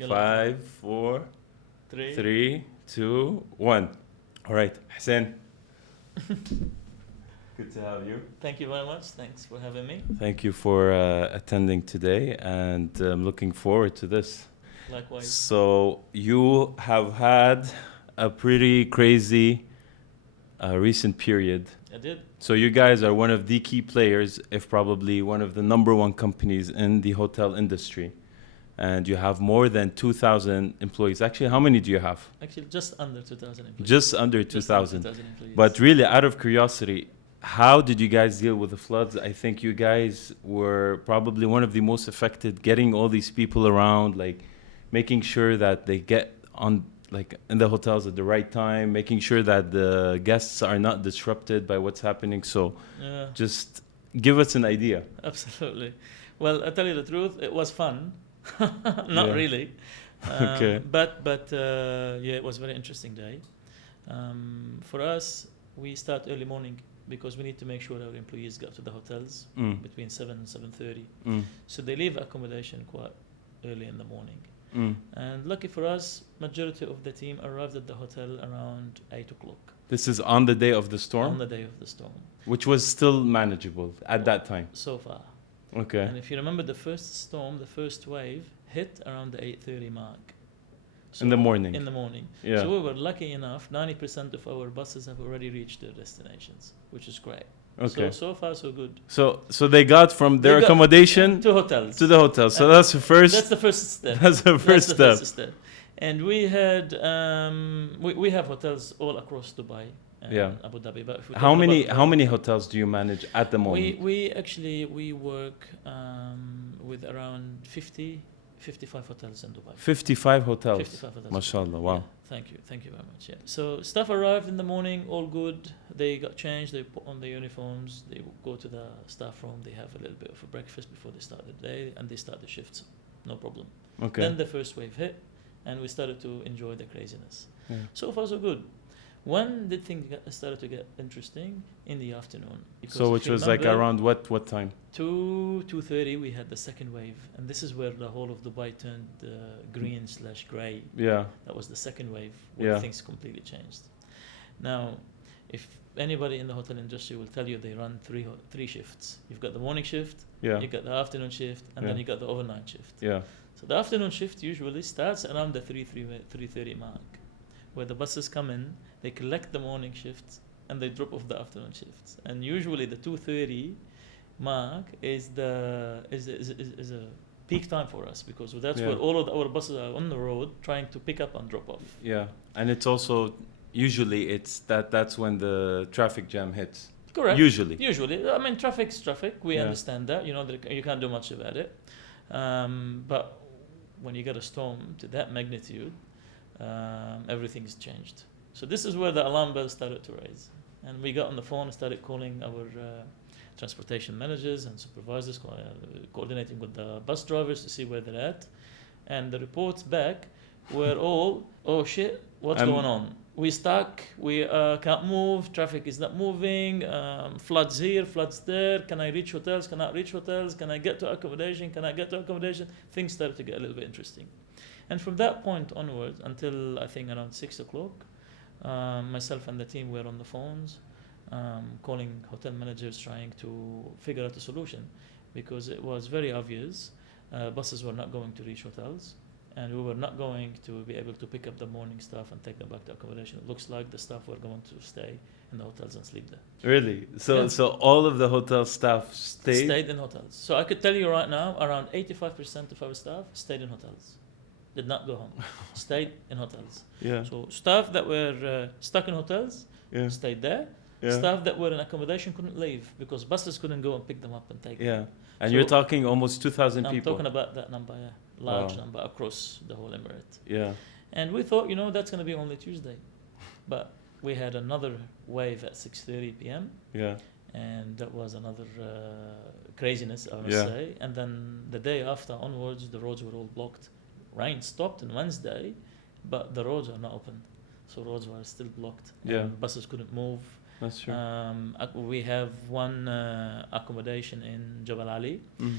يلا. 5, 4, 3, 2, 1. All right, Hussein. Good to have you. Thank you very much. Thanks for having me. Thank you for attending today, and I'm looking forward to this. Likewise. So you have had a pretty crazy recent period. I did. So you guys are one of the key players, if probably one of the number one companies in the hotel industry. And you have more than 2,000 employees. Actually, how many do you have? Actually, just under 2,000 employees. Just under Just under 2,000. 2,000 employees. But really, out of curiosity, how did you guys deal with the floods? I think you guys were probably one of the most affected, getting all these people around, like making sure that they get on, like in the hotels at the right time, making sure that the guests are not disrupted by what's happening. So Yeah, just give us an idea. absolutely. Well, I tell you the truth, it was fun. Not Yeah. really. Okay. But yeah, it was a very interesting day. For us, we start early morning because we need to make sure our employees get to the hotels Mm. between 7 and 7:30. Mm. So they leave accommodation quite early in the morning. Mm. And lucky for us, majority of the team arrived at the hotel around 8 o'clock This is on the day of the storm, on the day of the storm, which was still manageable at that time. so far. Okay. And if you remember the first storm, the first wave hit around the 8:30 mark. In the morning. In the morning. Yeah. So we were lucky enough, 90% of our buses have already reached their destinations, which is great. Okay. So far, so good. So they got from their They got accommodation to hotels. to the hotel. So And that's the first. That's the first step. That's the first That's the step. first step. And we had, we have hotels all across Dubai and Yeah. Abu Dhabi. But if we How talk many about- how many hotels do you manage at the moment? We actually work with around 55 hotels in Dubai. 55 hotels. 55 hotels. MashaAllah. Wow. Yeah, thank you very much. Yeah. So staff arrived in the morning, all good. They got changed. They put on their uniforms. They go to the staff room. They have a little bit of a breakfast before they start the day, and they start the shifts. No problem. Okay. Then the first wave hit, and we started to enjoy the craziness. Yeah. So far, so good. When did things started to get interesting? In the afternoon. Because So if which you was like remember, around what time? 2:30 we had the second wave, and this is where the whole of Dubai turned green/grey. Yeah. That was the second wave where Yeah. things completely changed. Now, if anybody in the hotel industry will tell you they run three shifts. You've got the morning shift, Yeah. you got the afternoon shift, and then Yeah. you got the overnight shift. Yeah. So the afternoon shift usually starts around the 3:30 mark, where the buses come in, they collect the morning shifts, and they drop off the afternoon shifts. And usually the 2:30 mark is a peak time for us, because that's Yeah. where all of our buses are on the road trying to pick up and drop off. Yeah. And it's also usually that's when the traffic jam hits. Correct. Usually. I mean, traffic's traffic. We Yeah. understand that. You know, you can't do much about it. But when you get a storm to that magnitude, everything's changed. So this is where the alarm bells started to raise. And we got on the phone and started calling our transportation managers and supervisors, coordinating with the bus drivers to see where they're at. And the reports back were all, oh shit, what's going on? We stuck, we can't move, traffic is not moving, floods here, floods there, can I reach hotels, cannot reach hotels, can I get to accommodation, can I get to accommodation? Things started to get a little bit interesting. And from that point onwards, until I think around 6 o'clock, myself and the team were on the phones, calling hotel managers, trying to figure out a solution, because it was very obvious buses were not going to reach hotels, and we were not going to be able to pick up the morning staff and take them back to accommodation. It looks like the staff were going to stay in the hotels and sleep there. Really? So Yeah. so all of the hotel staff Stayed in hotels. So I could tell you right now, around 85% of our staff stayed in hotels. Did not go home. Stayed in hotels. Yeah. So staff that were stuck in hotels Yeah. stayed there. Yeah. Staff that were in accommodation couldn't leave because buses couldn't go and pick them up and take them. Yeah. And So- you're talking almost 2,000 I'm people. talking about that number, yeah. Large Wow. number across the whole emirate. Yeah. And we thought, that's going to be only Tuesday. But we had another wave at 6:30 p.m. Yeah. and that was another craziness, I must Yeah. say. And then the day after onwards, the roads were all blocked. Rain stopped on Wednesday, but the roads are not open. So roads were still blocked. Yeah. And buses couldn't move. That's true. We have one accommodation in Jabal Ali. Mm.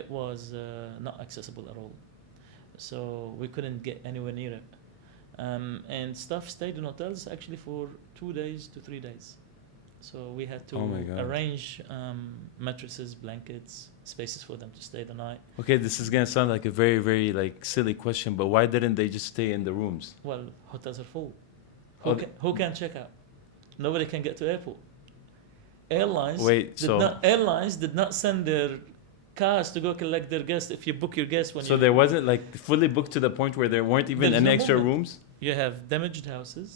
It was not accessible at all. so we couldn't get anywhere near it. And staff stayed in hotels actually for 2 days to 3 days. So we had to Oh my God. arrange mattresses, blankets, spaces for them to stay the night. Okay, this is gonna sound like a very, very like silly question, but why didn't they just stay in the rooms? Well, hotels are full. Oh, Who can check out? Nobody can get to airport. Airlines did not send their cars to go collect their guests. If you book your guests when so there wasn't like fully booked to the point where there weren't even There's any no extra movement. rooms? you have damaged houses.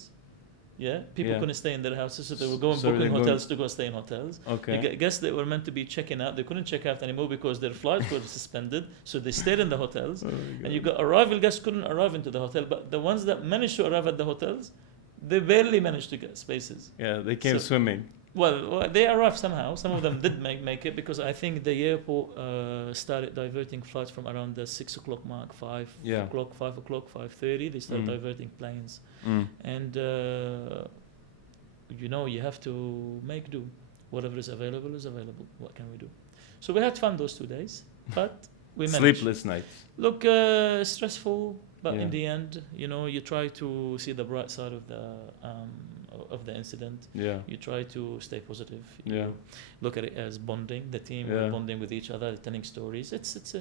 Yeah, people Yeah. couldn't stay in their houses, so they were going So booking they're going- hotels to go stay in hotels. Okay. The guests that were meant to be checking out, they couldn't check out anymore because their flights were suspended, so they stayed in the hotels. Oh my And you God. got arrival guests couldn't arrive into the hotel, but the ones that managed to arrive at the hotels, they barely managed to get spaces. Yeah, they came So- swimming. Well, they arrived somehow. Some of them did make it because I think the airport started diverting flights from around the 6 o'clock mark, 5 o'clock, 5:30. They started Mm. diverting planes, Mm. and you have to make do. Whatever is available is available. What can we do? So we had fun those 2 days, but we managed. Sleepless nights. Look, stressful, but Yeah. in the end, you try to see the bright side of the incident. Yeah. You try to stay positive. Yeah. You look at it as bonding. The team Yeah. were bonding with each other, telling stories. It's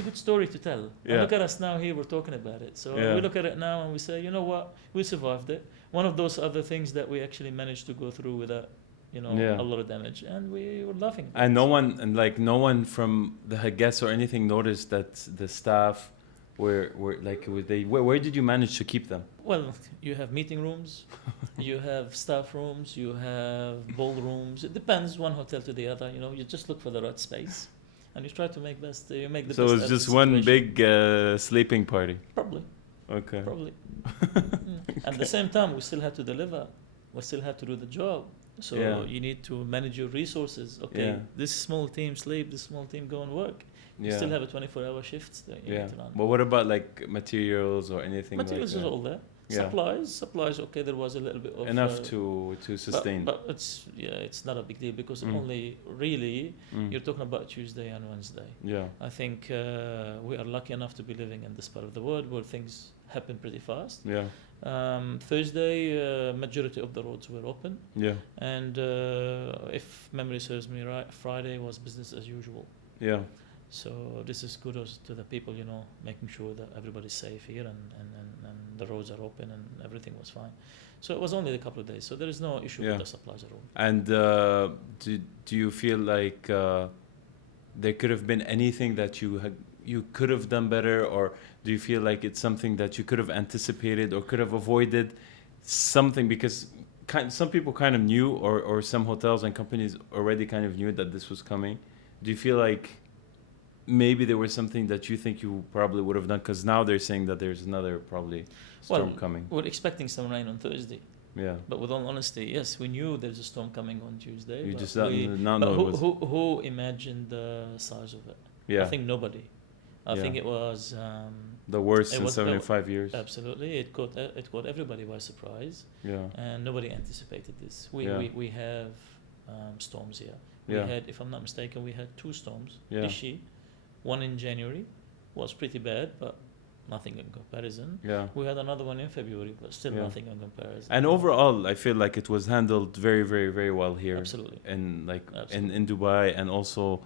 a good story to tell. And Yeah. look at us now here. We're talking about it. So Yeah. we look at it now and we say, you know what? We survived it. One of those other things that we actually managed to go through without, Yeah. a lot of damage, and we were laughing. And no one from the guests or anything noticed that the staff were like where did you manage to keep them? Well, you have meeting rooms, you have staff rooms, you have ballrooms. It depends one hotel to the other. You just look for the right space, and you try to make the So best. it was out of just the one situation. big sleeping party. Probably. Okay. At the same time, we still had to deliver. We still had to do the job. So Yeah. you need to manage your resources. Okay, Yeah. this small team sleep, this small team go and work. You Yeah. still have a 24-hour shift that you Yeah. need to run. But what about like materials or anything Materials like is that? all there. Yeah. Supplies. Okay, there was a little bit of Enough to But, sustain. but it's not a big deal because Mm. only really Mm. you're talking about Tuesday and Wednesday. Yeah. I think we are lucky enough to be living in this part of the world where things happen pretty fast. Yeah. Thursday, majority of the roads were open, Yeah. and if memory serves me right, Friday was business as usual. Yeah. So this is kudos to the people, making sure that everybody's safe here and the roads are open and everything was fine. So it was only a couple of days. So there is no issue Yeah. with the supplies at all. And do you feel like there could have been anything that you could have done better, or do you feel like it's something that you could have anticipated or could have avoided something? Because some people kind of knew, or some hotels and companies already kind of knew that this was coming. Do you feel like maybe there was something that you think you probably would have done? Because now they're saying that there's another probably storm coming. We're expecting some rain on Thursday. Yeah. But with all honesty, yes, we knew there's a storm coming on Tuesday. You but just did not but know it was. who imagined the size of it? Yeah. I think nobody. I Yeah. think it was The worst it in was 75 years. absolutely it caught everybody by surprise, Yeah. and nobody anticipated this. Yeah. We have storms here. We Yeah. had, if I'm not mistaken, we had 2 storms. Yeah. Ishi, one in January, was pretty bad, but nothing in comparison. Yeah. We had another one in February, but still Yeah. nothing in comparison. And overall, I feel like it was handled very, very, very well here. Absolutely. In Absolutely. in Dubai, and also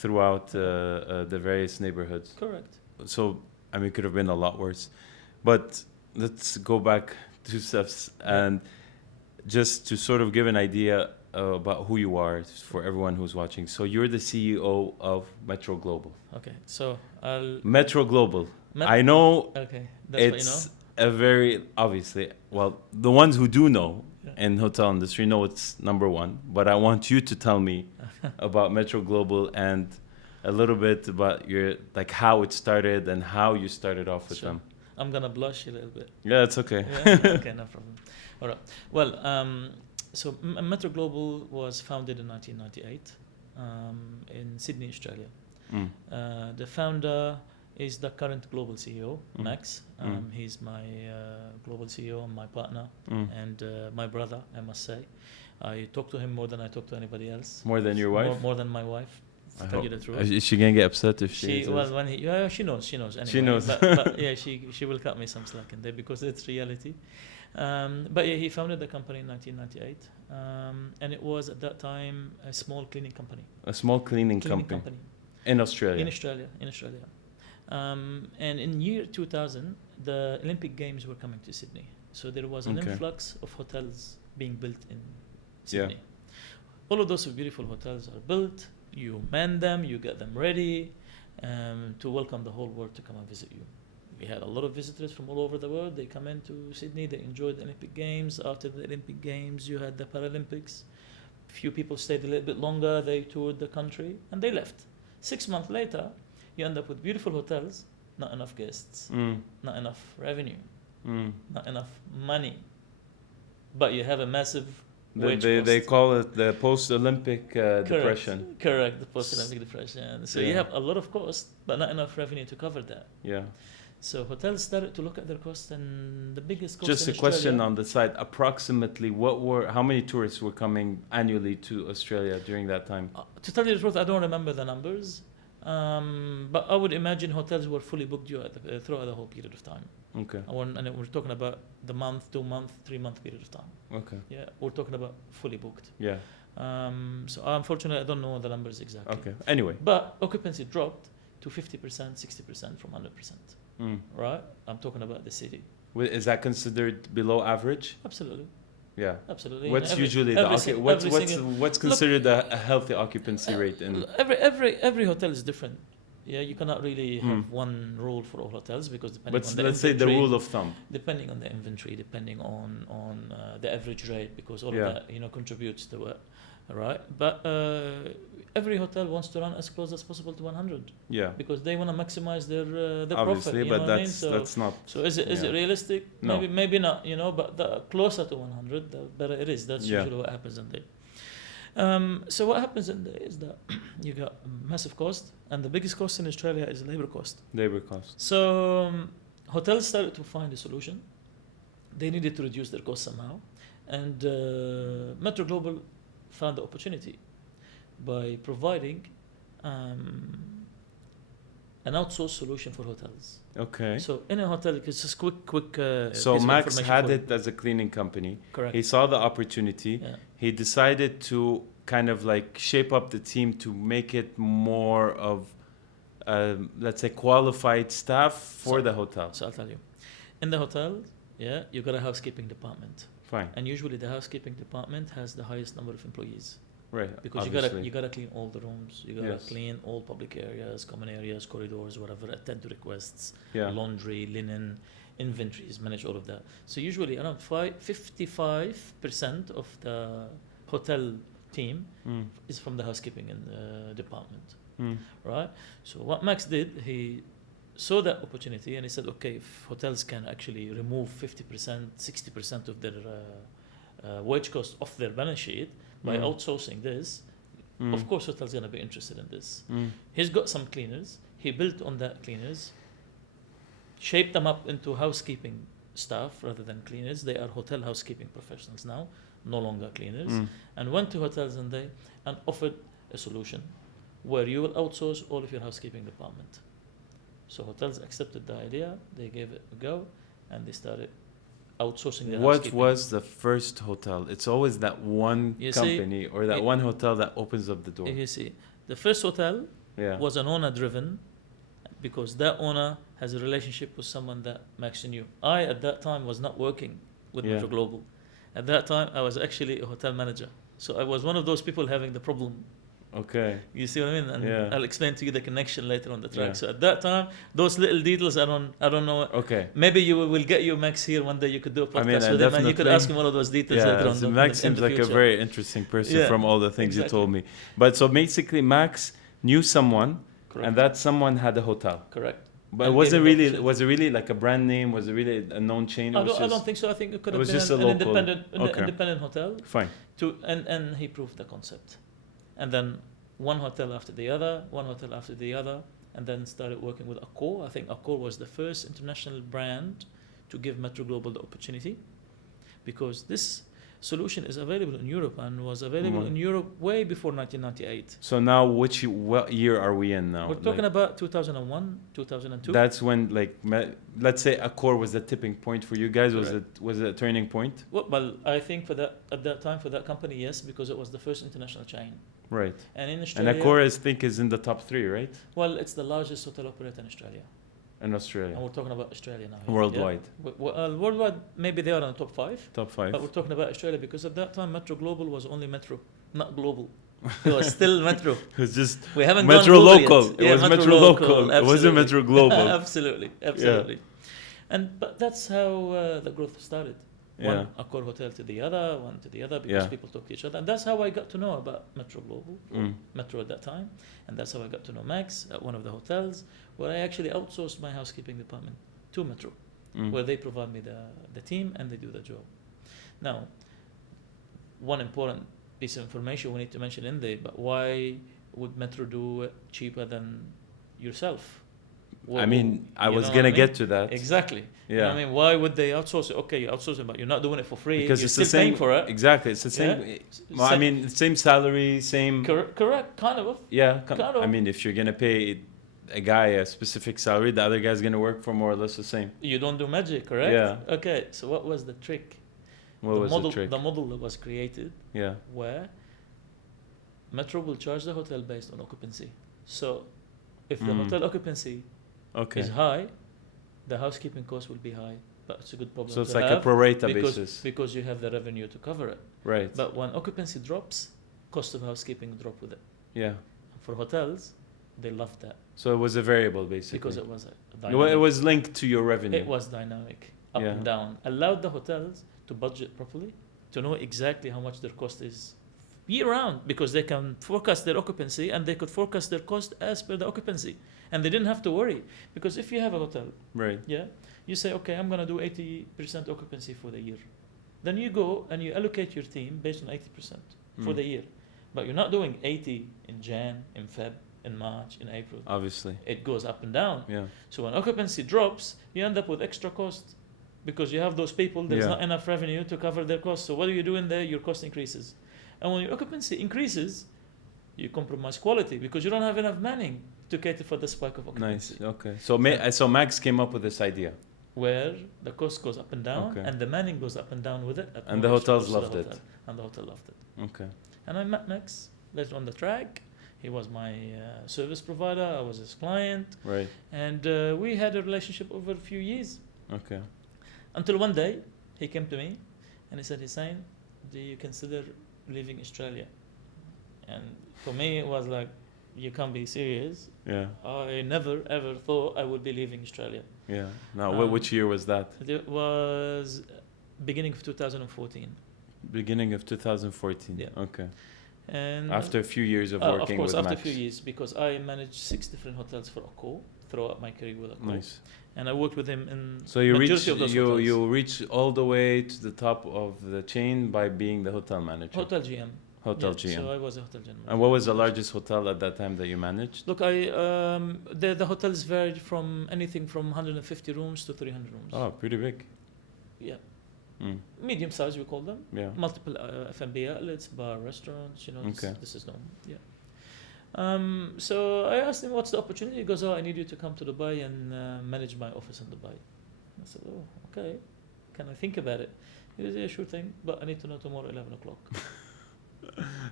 throughout the various neighborhoods. Correct. So I mean, it could have been a lot worse. But let's go back to steps and just to sort of give an idea about who you are for everyone who's watching. So you're the CEO of Metro Global. Okay, so I'll. Metro Global. Met- I know Okay, that's what you it's know. a very obviously, well, the ones who do know Yeah. in hotel industry know it's number one, but I want you to tell me about Metro Global and a little bit about your, like, how it started and how you started off with Sure. them. I'm gonna blush a little bit. Yeah, it's okay. Yeah? Okay, no problem. All right. Well, so Metro Global was founded in 1998 in Sydney, Australia. Mm. The founder is the current global CEO, Mm. Max. Mm. He's my global CEO and my partner Mm. and my brother, I must say. I talk to him more than I talk to anybody else. More than your wife? More than my wife. to tell you the truth. Is she gonna get upset if she She knows anyway. She knows. but yeah, she will cut me some slack in there because it's reality. But yeah, he founded the company in 1998, and it was at that time a small cleaning company. A small cleaning company in Australia. In Australia. And in year 2000, the Olympic Games were coming to Sydney. So there was an influx of hotels being built in Sydney. All of those beautiful hotels are built. You man them, you get them ready to welcome the whole world to come and visit you. We had a lot of visitors from all over the world. They come into Sydney. They enjoyed the Olympic Games. After the Olympic Games, you had the Paralympics. Few people stayed a little bit longer. They toured the country and they left. 6 months later, you end up with beautiful hotels, not enough guests, not enough revenue, not enough money. But you have a massive They call it the post-Olympic depression. Correct, the post-Olympic depression. So you have a lot of cost, but not enough revenue to cover that. Yeah. So hotels started to look at their costs, and the biggest cost. Just a question on the side: approximately, how many tourists were coming annually to Australia during that time? To tell you the truth, I don't remember the numbers, but I would imagine hotels were fully booked throughout the whole period of time. Okay. And we're talking about the month, 2 month, 3 month period of time. Okay. Yeah, we're talking about fully booked. Yeah. So unfortunately, I don't know the numbers exactly. Okay. Anyway. But occupancy dropped to 50%, 60% from 100%. Right? I'm talking about the city. Is that considered below average? Absolutely. Yeah. Absolutely. What's usually what's considered a healthy occupancy rate in every hotel is different. Yeah, you cannot really have one rule for all hotels because depending on the let's say the rule of thumb. Depending on the inventory, depending on the average rate, because all of that contributes to it, right? But every hotel wants to run as close as possible to 100. Yeah. Because they want to maximize their obviously, profit. but that's not. So is it realistic? No. Maybe not. But the closer to 100, the better it is. That's usually what happens in there. So what happens in there is that you got massive cost, and the biggest cost in Australia is labor cost. Labor cost. So hotels started to find a solution. They needed to reduce their cost somehow, and Metro Global found the opportunity by providing an outsourced solution for hotels. Okay. So in a hotel, it's just quick. So Max had it as a cleaning company. Correct. He saw the opportunity. Yeah. He decided to kind of like shape up the team to make it more of, let's say, qualified staff for the hotel. So I'll tell you, in the hotel, you got a housekeeping department. Fine. And usually the housekeeping department has the highest number of employees. Right. Because you gotta clean all the rooms, you gotta clean all public areas, common areas, corridors, whatever, attend to requests, laundry, linen, inventories, manage all of that. So usually around 55% of the hotel team is from the housekeeping department, right? So what Max did, he saw that opportunity and he said, okay, if hotels can actually remove 50%, 60% of their wage cost off their balance sheet by outsourcing this, of course hotels going to be interested in this. He's got some cleaners. He built on that cleaners, shaped them up into housekeeping staff rather than cleaners. They are hotel housekeeping professionals now, no longer cleaners, and went to hotels and offered a solution where you will outsource all of your housekeeping department. So hotels accepted the idea, they gave it a go, and they started outsourcing the housekeeping. What was the first hotel? It's always that one company or that one hotel that opens up the door. You see, the first hotel was an owner-driven because that owner has a relationship with someone that Max knew. I, at that time, was not working with Metro Global. At that time, I was actually a hotel manager. So I was one of those people having the problem. Okay. You see what I mean? And I'll explain to you the connection later on the track. So at that time, those little details, I don't know. Okay. Maybe we'll get you Max here one day. You could do a podcast with him, and you could ask him all of those details later on. So Max seems like a very interesting person from all the things you told me. But so basically, Max knew someone, and that someone had a hotel. Correct. But was it really like a brand name? Was it really a known chain? I don't think so. I think it could have been an independent hotel. Fine. And he proved the concept. And then one hotel after the other, and then started working with Accor. I think Accor was the first international brand to give Metro Global the opportunity, because solution is available in Europe and was available in Europe way before 1998. So now, what year are we in now? We're talking about 2001, 2002. That's when, like, let's say Accor was the tipping point for you guys. Was it a turning point? Well, I think at that time for that company, yes, because it was the first international chain. Right. And in Australia, and Accor, I think, is in the top 3, right? Well, it's the largest hotel operator in Australia. In Australia. And we're talking about Australia now. Worldwide. Yeah? Worldwide, maybe they are in the top 5. Top 5. But we're talking about Australia because at that time, Metro Global was only Metro, not Global. It was still Metro. It was just we haven't Metro gone Local. Yet. It was Metro Local. It wasn't Metro Global. Absolutely. But that's how the growth started. One Accor hotel to the other, one to the other, because people talk to each other. And that's how I got to know about Metro Global, Metro at that time. And that's how I got to know Max at one of the hotels, where I actually outsourced my housekeeping department to Metro, where they provide me the team and they do the job. Now, one important piece of information we need to mention in there, but why would Metro do it cheaper than yourself? I mean, I was going to get to that. Exactly. Yeah. You know what I mean? Why would they outsource it? Okay, you outsource it, but you're not doing it for free. Because you're it's still the same, paying for it. Exactly. It's the same. Well, I mean, same salary, same. Correct. Kind of. Yeah. Kind of. I mean, if you're going to pay a guy a specific salary, the other guy's going to work for more or less the same. You don't do magic, correct? Yeah. Okay, so what was the trick? The trick? The model that was created, yeah, where Metro will charge the hotel based on occupancy. So if the hotel occupancy is high, the housekeeping cost will be high. But it's a good problem. So it's like a pro rata basis. Because you have the revenue to cover it. Right. But when occupancy drops, cost of housekeeping drop with it. Yeah. For hotels, they love that. So it was a variable basically. Because it was dynamic. It was linked to your revenue. It was dynamic, up and down. Allowed the hotels to budget properly, to know exactly how much their cost is year round, because they can forecast their occupancy and they could forecast their cost as per the occupancy. And they didn't have to worry. Because if you have a hotel, right? Yeah, you say, okay, I'm going to do 80% occupancy for the year. Then you go and you allocate your team based on 80% for the year. But you're not doing 80 in Jan, in Feb, in March, in April. Obviously. It goes up and down. Yeah. So when occupancy drops, you end up with extra cost because you have those people, there's not enough revenue to cover their costs. So what do you do in there? Your cost increases. And when your occupancy increases, you compromise quality because you don't have enough manning to cater for the spike of occupancy. Nice. Okay. So Max came up with this idea where the cost goes up and down and the manning goes up and down with it. And the hotels loved it. And the hotel loved it. Okay. And I met Max later on the track. He was my service provider. I was his client. Right. And we had a relationship over a few years. Okay. Until one day, he came to me and he said, Hussein, do you consider leaving Australia? And for me, it was like, you can't be serious. Yeah. I never, ever thought I would be leaving Australia. Yeah. Now, which year was that? It was beginning of 2014. Beginning of 2014. Yeah. Okay. And after a few years of working with Max. Of course, after a few years, because I managed 6 different hotels for Accor throughout my career with Accor. Nice. And I worked with him in so you majority of those hotels. You reach all the way to the top of the chain by being the hotel manager. Hotel GM. Hotel GM. So I was a hotel general. And what was the largest hotel at that time that you managed? Look, the hotels varied from anything from 150 rooms to 300 rooms. Oh, pretty big. Yeah. Medium size, we call them. Yeah. Multiple F&B outlets, bar, restaurants. You know, this is normal. Yeah. So I asked him, "What's the opportunity?" He goes, "Oh, I need you to come to Dubai and manage my office in Dubai." I said, "Oh, okay. Can I think about it?" He goes, "Yeah, sure thing, but I need to know tomorrow 11 o'clock."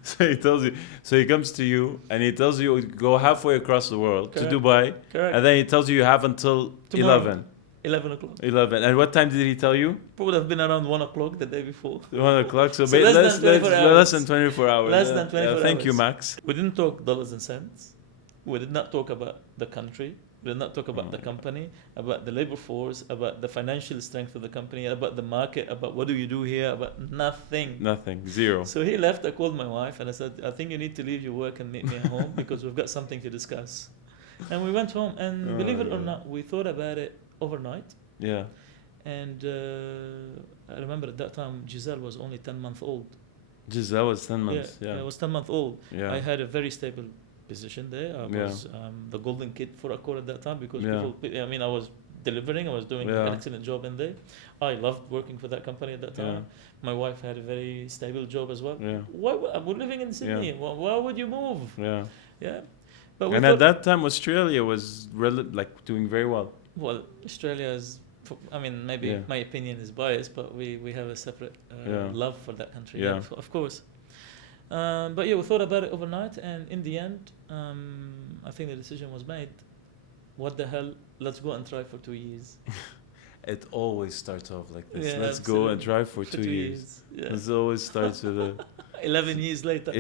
So he tells you. So he comes to you and he tells you go halfway across the world to Dubai. Correct. And then he tells you you have until tomorrow. 11. 11 o'clock. 11. And what time did he tell you? Would have been around 1 o'clock the day before. 1 o'clock. So, less than 24 hours. Less than 24 hours. Thank you, Max. We didn't talk dollars and cents. We did not talk about the country. We did not talk about the company, about the labor force, about the financial strength of the company, about the market, about what do you do here, about nothing. Nothing. Zero. So he left. I called my wife and I said, I think you need to leave your work and meet me at home because we've got something to discuss. And we went home and believe it or not, we thought about it overnight. Yeah. And I remember at that time, Giselle was only 10 months old. Giselle was 10 months, yeah. I was 10 months old. Yeah. I had a very stable position there. I was the golden kid for Accor at that time because people, I mean, I was delivering. I was doing Yeah. an excellent job in there. I loved working for that company at that time. Yeah. My wife had a very stable job as well. Yeah. We're living in Sydney. Yeah. Why would you move? Yeah. Yeah. But we And thought, at that time, Australia was like doing very well. well, Australia is, I mean, maybe Yeah. my opinion is biased, but we have a separate Yeah. love for that country. Yeah. Of course. But yeah, we thought about it overnight, and in the end, I think the decision was made. What the hell? Let's go and try for 2 years. It always starts off like this. Yeah, Let's go and absolutely. try for 2 years. Yeah. It always starts with a 11 years later.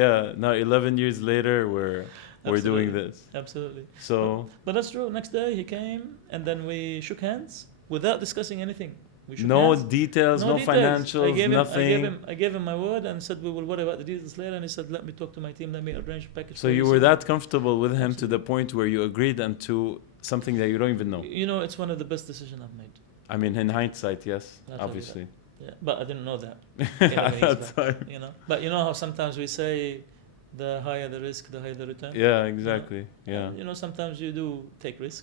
yeah. Now 11 years later, we're doing Absolutely. this. Absolutely. So But that's true. Next day he came, and then we shook hands without discussing anything. We shook no hands. details, no financials, nothing. I gave him my word and said we will worry about the details later. And he said, "Let me talk to my team. Let me arrange a package." So for you So were that comfortable with him to the point where you agreed into something that you don't even know. You know, it's one of the best decisions I've made. I mean, in hindsight, yes, I'll tell you obviously. Yeah, but I didn't know that. At that time. You know, but you know how sometimes we say, the higher the risk, the higher the return. Yeah, exactly. Yeah. You know, sometimes you do take risk.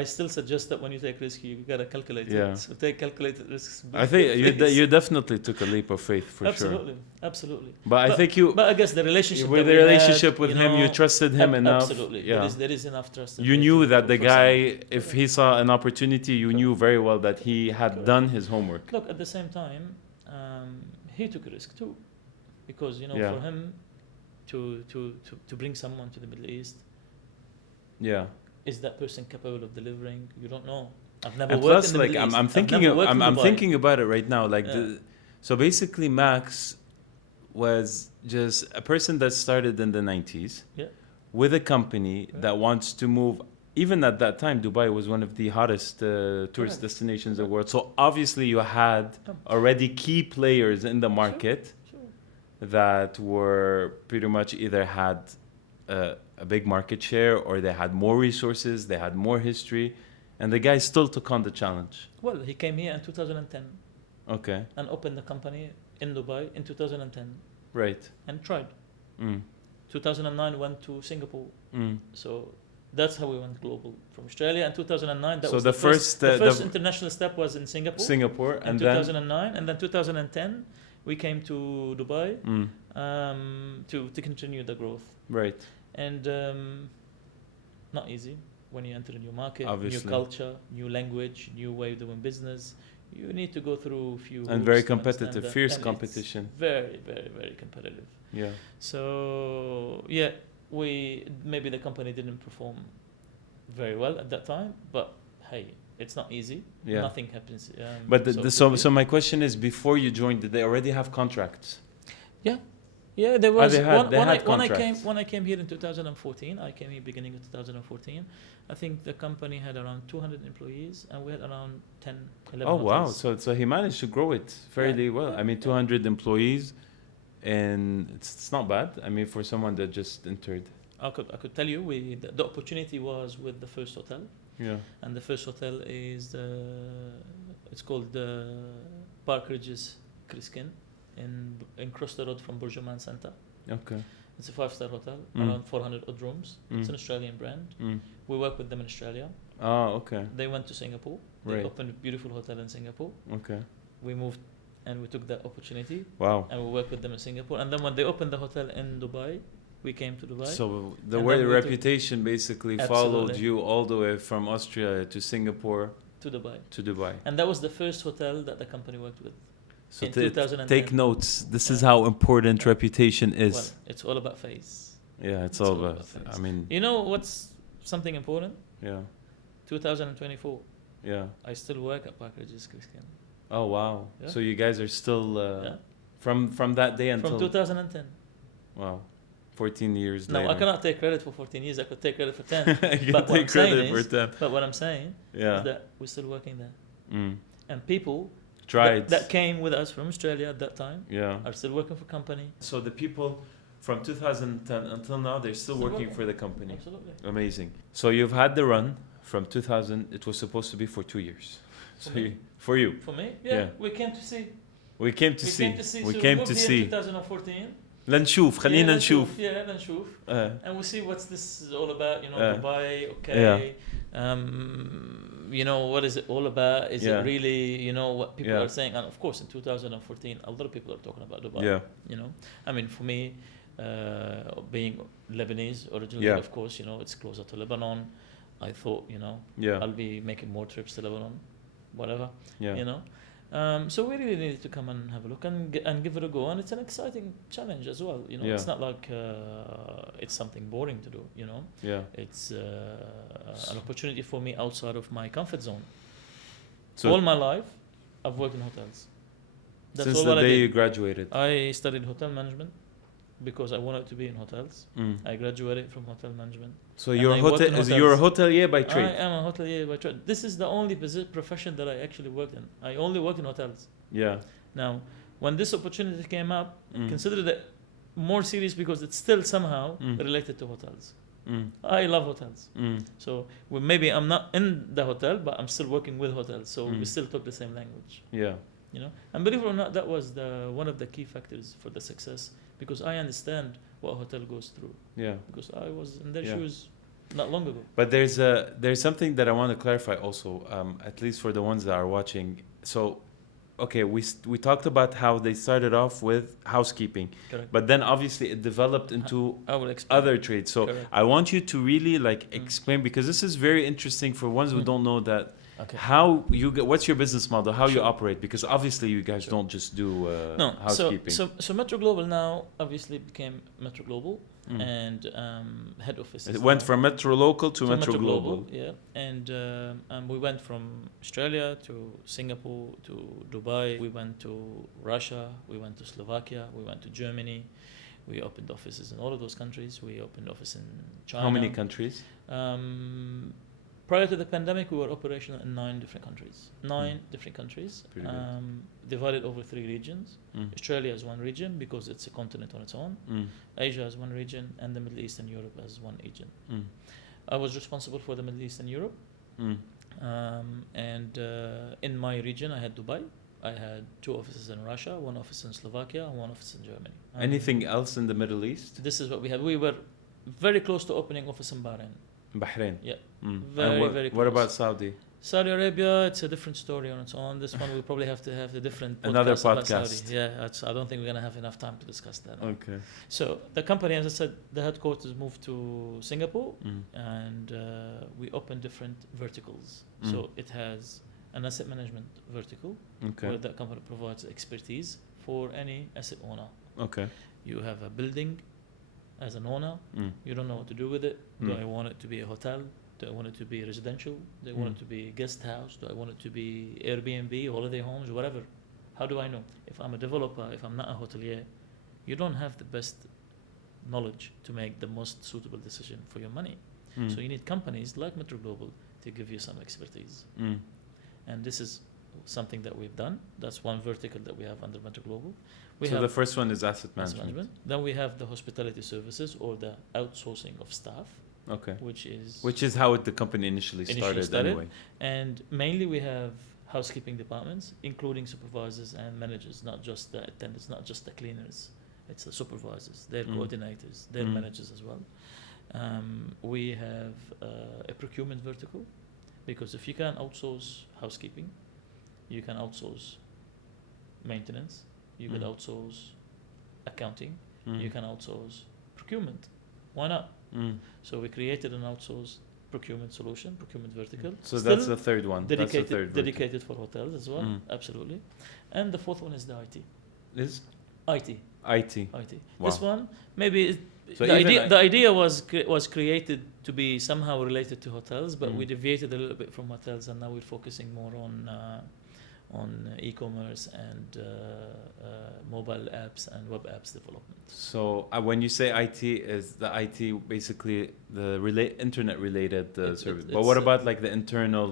I still suggest that when you take risk, you gotta calculate Yeah. it. So take calculated risks. I think please. you definitely took a leap of faith for Absolutely, sure. absolutely. But I think you, But I guess the relationship with that the we relationship had, with him, you know, trusted him enough. Absolutely, Yeah. there is enough trust. You knew that the for guy, someone. if he saw an opportunity, you knew very well that he had Correct. done his homework. Look, at the same time, he took a risk too, because you know, Yeah. for him to bring someone to the Middle East, Yeah. is that person capable of delivering? You don't know. I've never And worked plus, in the like, Middle East. I'm I've thinking, never worked in I'm Dubai. thinking about it right now. Like, Yeah. so basically, Max was just a person that started in the 90s Yeah. with a company Right. that wants to move. Even at that time, Dubai was one of the hottest tourist Correct. destinations in the world. So obviously, you had already key players in the market Sure. that were pretty much either had a big market share or they had more resources, they had more history, and the guy still took on the challenge. Well, he came here in 2010 Okay, and opened the company in Dubai in 2010 right. and tried. Mm. 2009 went to Singapore. Mm. So that's how we went global from Australia. In 2009, that So was the first, the first the international step was in Singapore. Singapore, in and then 2009, and then 2010 we came to Dubai to continue the growth. right. And not easy when you enter a new market, Obviously. new culture, new language, new way of doing business. You need to go through a few And hoops very to understand competitive, that. fierce And it's competition. Very, very, very competitive. Yeah. So yeah, maybe the company didn't perform very well at that time, but hey, it's not easy. Yeah. Nothing happens. But so quickly. so my question is, before you joined, did they already have contracts? Yeah, there was they had contracts. when I came here in 2014. I came here beginning of 2014. I think the company had around 200 employees, and we had around 10, 11 Oh wow! hotels. So he managed to grow it fairly Yeah. well. I mean, 200 employees, and it's not bad. I mean, for someone that just entered. I could tell you, the opportunity was with the first hotel, Yeah. and the first hotel is it's called the Park Ridges Criskin in Cross the Road from Burjuman Center. Okay. It's a 5-star hotel, Mm. around 400 odd rooms. It's an Australian brand. Mm. We work with them in Australia. Oh, okay. They went to Singapore. They Right. opened a beautiful hotel in Singapore. Okay. We moved and we took that opportunity Wow. and we worked with them in Singapore. And then when they opened the hotel in Dubai, we came to Dubai. So the And word then we took- reputation basically followed Absolutely. you all the way from Austria to Singapore to Dubai. to Dubai. And that was the first hotel that the company worked with. So in 2010. take notes. This is how important reputation is. Well, it's all about face. Yeah, it's all about. face. I mean, You know what's something important? yeah, 2024. yeah. I still work at Park Ridges Criskin. Oh wow! Yeah. So you guys are still Yeah. from that day until From 2010. wow, 14 years No, later. I cannot take credit for 14 years. I could take credit for 10. You But can what take I'm saying credit for is- them. But what I'm saying is Yeah. that we're still working there. Mm. And people Tried. that came with us from Australia at that time Yeah. are still working for company. So the people from 2010 until now, they're still Still working working. for the company. Absolutely. Amazing. So you've had the run from 2000. It was supposed to be for 2 years. So me? for you, For me, yeah, Yeah. we came to see. we came to We see. came to see. We So came moved to here see. in 2014. لنشوف خلينا نشوف. Yeah, نشوف. And we'll see what's this is all about. You know, Yeah. Dubai, okay. Yeah. you know, what is it all about? Is Yeah. it really, you know, what people Yeah. are saying? And of course, in 2014, a lot of people are talking about Dubai. Yeah. You know, I mean, for me, being Lebanese originally, Yeah. of course, you know, it's closer to Lebanon. I thought, you know, Yeah. I'll be making more trips to Lebanon, whatever, Yeah. you know. So we really needed to come and have a look and give it a go, and it's an exciting challenge as well. You know, Yeah. it's not like it's something boring to do. You know, Yeah. it's an opportunity for me outside of my comfort zone. So All my life, I've worked in hotels. That's since all the what I day did. you graduated. I studied hotel management because I wanted to be in hotels. Mm. I graduated from hotel management. So And you're I worked in you're a hotels. hotelier by I trade. am a hotelier by trade. This is the only profession that I actually worked in. I only work in hotels. Yeah. Now, when this opportunity came up, Mm. considered it more serious because it's still somehow Mm. related to hotels. Mm. I love hotels. Mm. So maybe I'm not in the hotel, but I'm still working with hotels. So we Mm. still talk the same language. Yeah. You know, and believe it or not, that was one of the key factors for the success because I understand what a hotel goes through Yeah. because I was in their Yeah. shoes not long ago. But there's something that I want to clarify also, at least for the ones that are watching. So, okay, we talked about how they started off with housekeeping, Correct. but then obviously it developed into I will explain. other trades. So Correct. I want you to really like Mm. explain, because this is very interesting for ones who Mm. don't know that. Okay. How you get, what's your business model? How you Sure. operate? Because obviously you guys Sure. don't just do No, housekeeping. so Metro Global now obviously became Metro Global Mm. and head office. It went from Metro Local to Metro Global. Yeah, and we went from Australia to Singapore to Dubai. We went to Russia. We went to Slovakia. We went to Germany. We opened offices in all of those countries. We opened office in China. How many countries? Prior to the pandemic, we were operational in 9 different countries. Different countries, Pretty good. divided over 3 regions. Mm. Australia is one region because it's a continent on its own. Mm. Asia is one region, and the Middle East and Europe as one region. Mm. I was responsible for the Middle East and Europe. Mm. And in my region, I had Dubai. I had 2 offices in Russia, 1 office in Slovakia, and 1 office in Germany. Anything else in the Middle East? This is what we had. We were very close to opening office in Bahrain. Bahrain. Yeah. Mm. Very, And very what close. about Saudi? Saudi Arabia, it's a different story on its own. This one we probably have to have a different Another about podcast. Saudi. Yeah, I don't think we're gonna have enough time to discuss that. Okay. So the company, as I said, the headquarters moved to Singapore, Mm. and we opened different verticals. Mm. So it has an asset management vertical Okay. where that company provides expertise for any asset owner. Okay. You have a building as an owner. Mm. You don't know what to do with it. Do Mm. I want it to be a hotel? Do I want it to be residential? Do I want Mm. it to be guest house? Do I want it to be Airbnb, holiday homes, whatever? How do I know? If I'm a developer, if I'm not a hotelier, you don't have the best knowledge to make the most suitable decision for your money. Mm. So you need companies like Metro Global to give you some expertise. Mm. And this is something that we've done. That's one vertical that we have under Metro Global. We So have the first one is asset asset management. Then we have the hospitality services or the outsourcing of staff, Okay. which is Which is how the company initially started anyway. And mainly we have housekeeping departments, including supervisors and managers, not just the attendants, not just the cleaners. It's the supervisors, their Mm. coordinators, their Mm. managers as well. We have a procurement vertical, because if you can outsource housekeeping, you can outsource maintenance, you could Mm. outsource accounting, Mm. you can outsource procurement. Why not? Mm. So we created an outsourced procurement solution, procurement vertical. So Still that's the third one. That's the dedicated, third vertical. dedicated for hotels as well. Mm. Absolutely. And the 4th one is the IT. Is IT. IT. IT. Wow. This one, maybe So the even idea, like- the idea was created to be somehow related to hotels, but we Mm. deviated a little bit from hotels, and now we're focusing more on e-commerce and mobile apps and web apps development. So when you say IT, is the IT basically the internet related service? But it's, what about like the internal?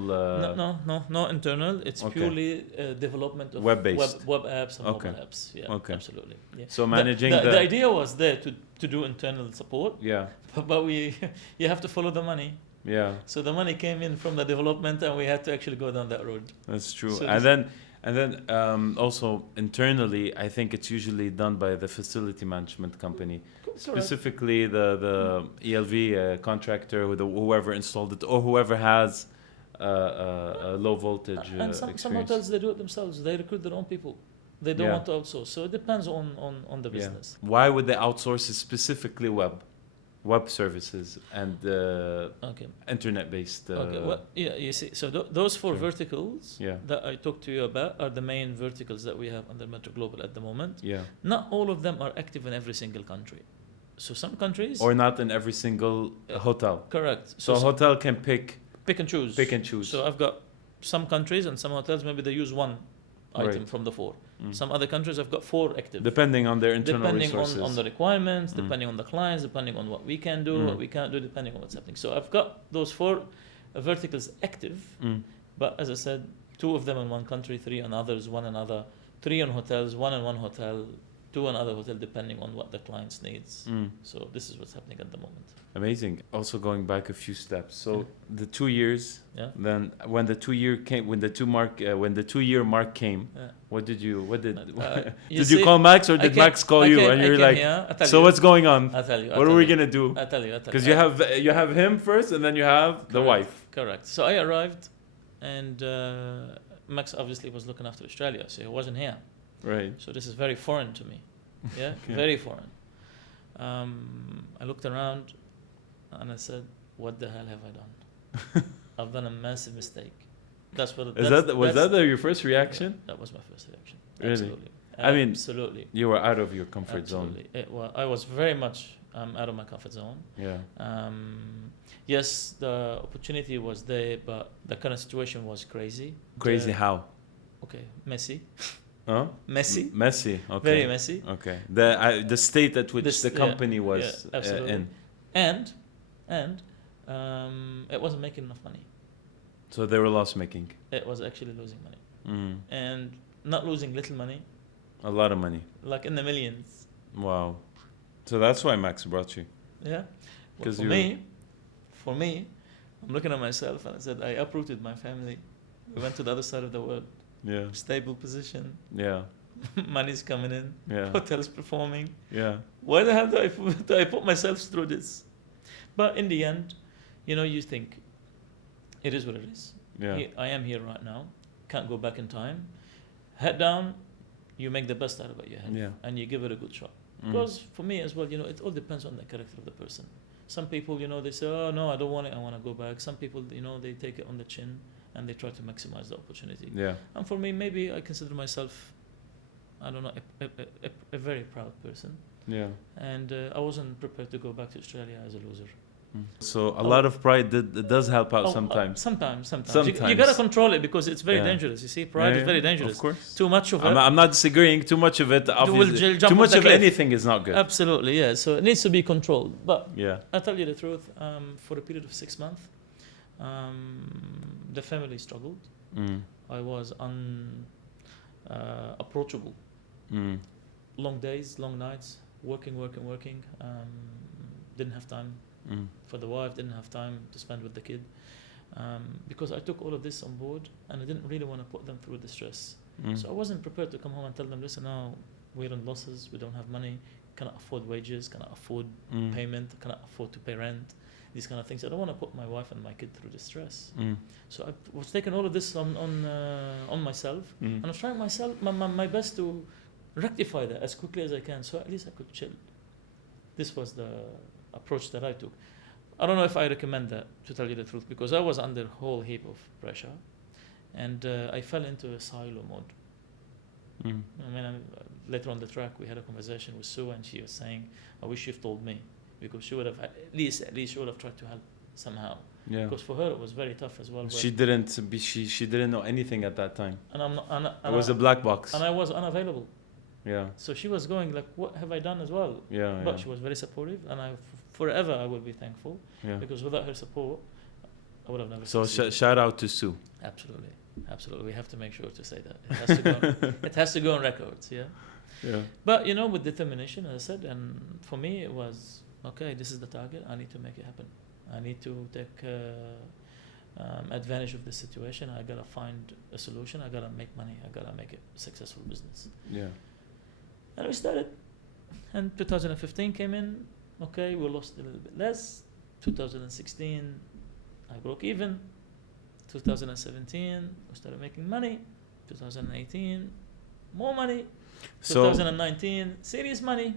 No internal. It's Okay. purely development of Web-based. web apps and Okay. mobile apps. Yeah, Okay. absolutely. Yeah. So managing the idea was there to do internal support, Yeah. but you have to follow the money. Yeah. So the money came in from the development, and we had to actually go down that road. That's true. So And then also internally, I think it's usually done by the facility management company, specifically the ELV contractor, whoever installed it, or whoever has low voltage And some experience. hotels, they do it themselves. They recruit their own people. They don't want to outsource. So it depends on the business. Why would they outsource it specifically web services and Okay. internet-based? Okay. Well, yeah, you see. So those four Sure. verticals that I talked to you about are the main verticals that we have under Metro Global at the moment. Yeah. Not all of them are active in every single country. So some countries... Or not in every single hotel. Correct. So a hotel can pick and choose. Pick and choose. So I've got some countries and some hotels, maybe they use one item from the four. Some other countries have got four active. Depending on their internal resources. Depending on the requirements, depending on the clients, depending on what we can do, what we can't do, depending on what's happening. So I've got those four verticals active, but as I said, 2 of them in one country, 3 in others, 1 in other, 3 in hotels, 1 in one hotel, 2 in other hotel, depending on what the client's needs. So this is what's happening at the moment. Amazing. Also going back a few steps. So the 2 years. Yeah. Then when the 2 year came, when the 2 year mark came, what did you did you call Max or did Max call you? And you're like, so what's going on? I'll tell you. What are we gonna do? I'll tell you. Because you have him first, and then you have the wife. Correct. So I arrived, and Max obviously was looking after Australia, so he wasn't here. Right. So this is very foreign to me. Yeah, very foreign. I looked around, and I said, "What the hell have I done? I've done a massive mistake." That's what. Was that your first reaction? Yeah, that was my first reaction. Really? Absolutely. I mean, absolutely. You were out of your comfort zone. I was very much out of my comfort zone. Yeah. Yes, the opportunity was there, but the current situation was crazy. Crazy how? Okay, messy. Huh? Messy. Messy. Okay. Very messy. Okay. The state at which the company was in. And it wasn't making enough money. So they were loss making. It was actually losing money. And not losing little money. A lot of money. Like in the millions. Wow. So that's why Max brought you. Yeah. Well, for me, I'm looking at myself and I said, I uprooted my family. We went to the other side of the world. Yeah. Stable position. Yeah. Money's coming in. Yeah. Hotels performing. Yeah. Why the hell do I put myself through this? But in the end, you think it is what it is. Yeah. I am here right now. Can't go back in time. Head down, you make the best out of what you have. Yeah. And you give it a good shot. Because for me as well, it all depends on the character of the person. Some people, they say, oh no, I don't want it, I want to go back. Some people, they take it on the chin and they try to maximize the opportunity. Yeah. And for me, maybe I consider myself, I don't know, a very proud person. Yeah. And I wasn't prepared to go back to Australia as a loser. So a lot of pride does help out sometimes. Sometimes. You gotta control it because it's very dangerous. You see, pride is very dangerous. Of course. Too much of it. I'm not disagreeing. Too much of it, obviously. Too much of anything is not good. Absolutely, yeah. So it needs to be controlled. But yeah, I'll tell you the truth. For a period of 6 months, the family struggled. I was unapproachable. Long days, long nights, working. Didn't have time for the wife, didn't have time to spend with the kid. Because I took all of this on board and I didn't really want to put them through the stress. So I wasn't prepared to come home and tell them, listen, now we're in losses, we don't have money, cannot afford wages, cannot afford payment, cannot afford to pay rent, these kind of things. I don't want to put my wife and my kid through the stress. So I was taking all of this on myself, and I was trying my best to rectify that as quickly as I can, so at least I could chill. This was the approach that I took. I don't know if I recommend that, to tell you the truth, because I was under a whole heap of pressure, and I fell into a silo mode. Later on the track, we had a conversation with Sue, and she was saying, "I wish you've told me, because she would have at least she would have tried to help somehow." Yeah. Because for her it was very tough as well. She didn't know anything at that time. And it was a black box. And I was unavailable. Yeah. So she was going like, "What have I done as well?" Yeah. But she was very supportive, and forever I will be thankful. Yeah. Because without her support, I would have never. So succeeded. Shout out to Sue. Absolutely. We have to make sure to say that. It has to go on records. Yeah. Yeah. But with determination, as I said, and for me it was okay. This is the target. I need to make it happen. I need to take advantage of the situation. I gotta find a solution. I gotta make money. I gotta make it a successful business. Yeah. And we started. And 2015 came in. Okay, we lost a little bit less. 2016, I broke even. 2017, we started making money. 2018, more money. So 2019, serious money.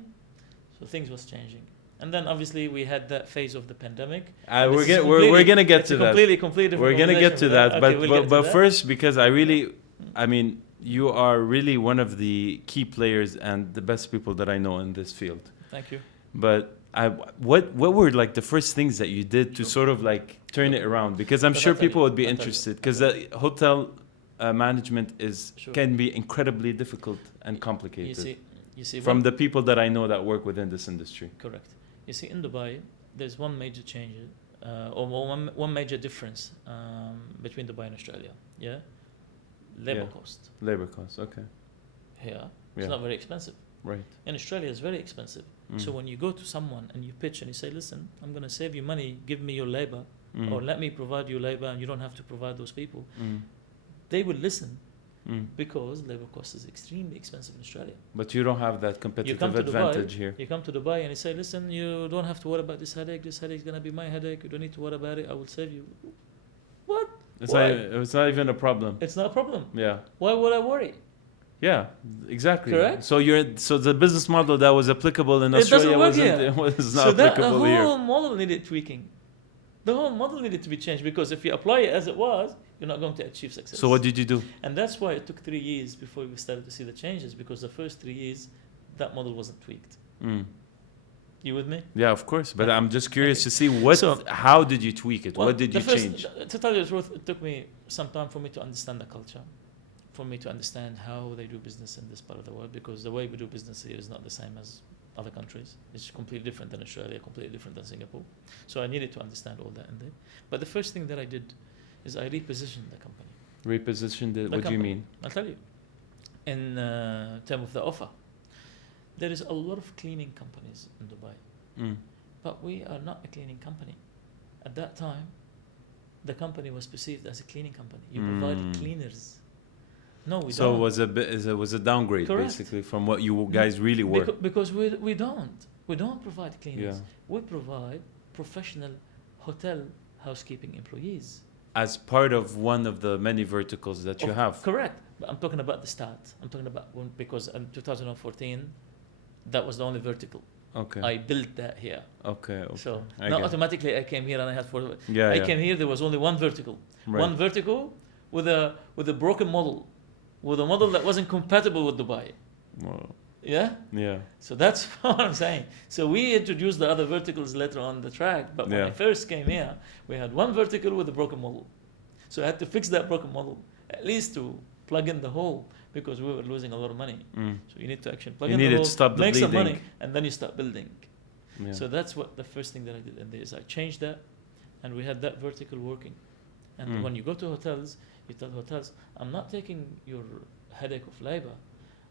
So things was changing. And then obviously we had that phase of the pandemic. we're gonna get to that. Completely different. We're gonna get to that. Okay, we'll get to but that. first, because I mean, you are really one of the key players and the best people that I know in this field. Thank you. But what were like the first things that you did to sort of like turn it around? Because I'm But sure I'll tell people you, would be I'll tell you. interested. Because hotel management Sure. can be incredibly difficult and complicated. You see, From the people that I know that work within this industry. correct. You see, in Dubai, there's one major change, or one major difference between Dubai and Australia. Yeah, labor Yeah. cost. Labor costs. Okay. Here, Yeah. it's not very expensive. Right. In Australia, it's very expensive. So when you go to someone and you pitch and you say, "Listen, I'm going to save you money. Give me your labor, or let me provide you labor, and you don't have to provide those people," they will listen because labor cost is extremely expensive in Australia. But you don't have that You competitive come to advantage Dubai, here. you come to Dubai and you say, "Listen, you don't have to worry about this headache. This headache is going to be my headache. You don't need to worry about it. I will save you." What? Why? It's not even a problem. It's not a problem. Yeah. Why would I worry? Yeah, exactly. Correct? So the business model that was applicable in It doesn't Australia work here. was not So that the applicable here. whole model needed tweaking. The whole model needed to be changed because if you apply it as it was, you're not going to achieve success. So what did you do? And that's why it took 3 years before we started to see the changes, because the first 3 years, that model wasn't tweaked. You with me? Yeah, of course. But I'm just curious Okay. to see how did you tweak it? Well, What did you the first- change? To tell you the truth, it took me some time for me to understand the culture, for me to understand how they do business in this part of the world, because the way we do business here is not the same as other countries. It's completely different than Australia, completely different than Singapore. So I needed to understand all that in there. But the first thing that I did is I repositioned the company. Repositioned it. The What do you company. mean? I'll tell you. In terms of the offer, there is a lot of cleaning companies in Dubai, but we are not a cleaning company. At that time, the company was perceived as a cleaning company. You provided cleaners. No, we So don't. it was a downgrade Correct. basically from what you guys really were. Because we don't provide cleaners. Yeah. We provide professional hotel housekeeping employees. As part of one of the many verticals that you have. Correct. But I'm talking about the start. I'm talking about because in 2014, that was the only vertical. Okay. I built that here. Okay. So I not get it. automatically I came here and I had 4. Yeah. I came here, there was only one vertical. Right. One vertical with a broken model. With a model that wasn't compatible with Dubai. Well, Yeah? yeah. So that's what I'm saying. So we introduced the other verticals later on the track, but when I first came here, we had one vertical with a broken model. So I had to fix that broken model, at least to plug in the hole, because we were losing a lot of money. So you need to actually plug in the hole, to stop the make some money, bleeding. and then you start building. Yeah. So that's what the first thing that I did in there is I changed that, and we had that vertical working. And when you go to hotels, you tell hotels, I'm not taking your headache of labor.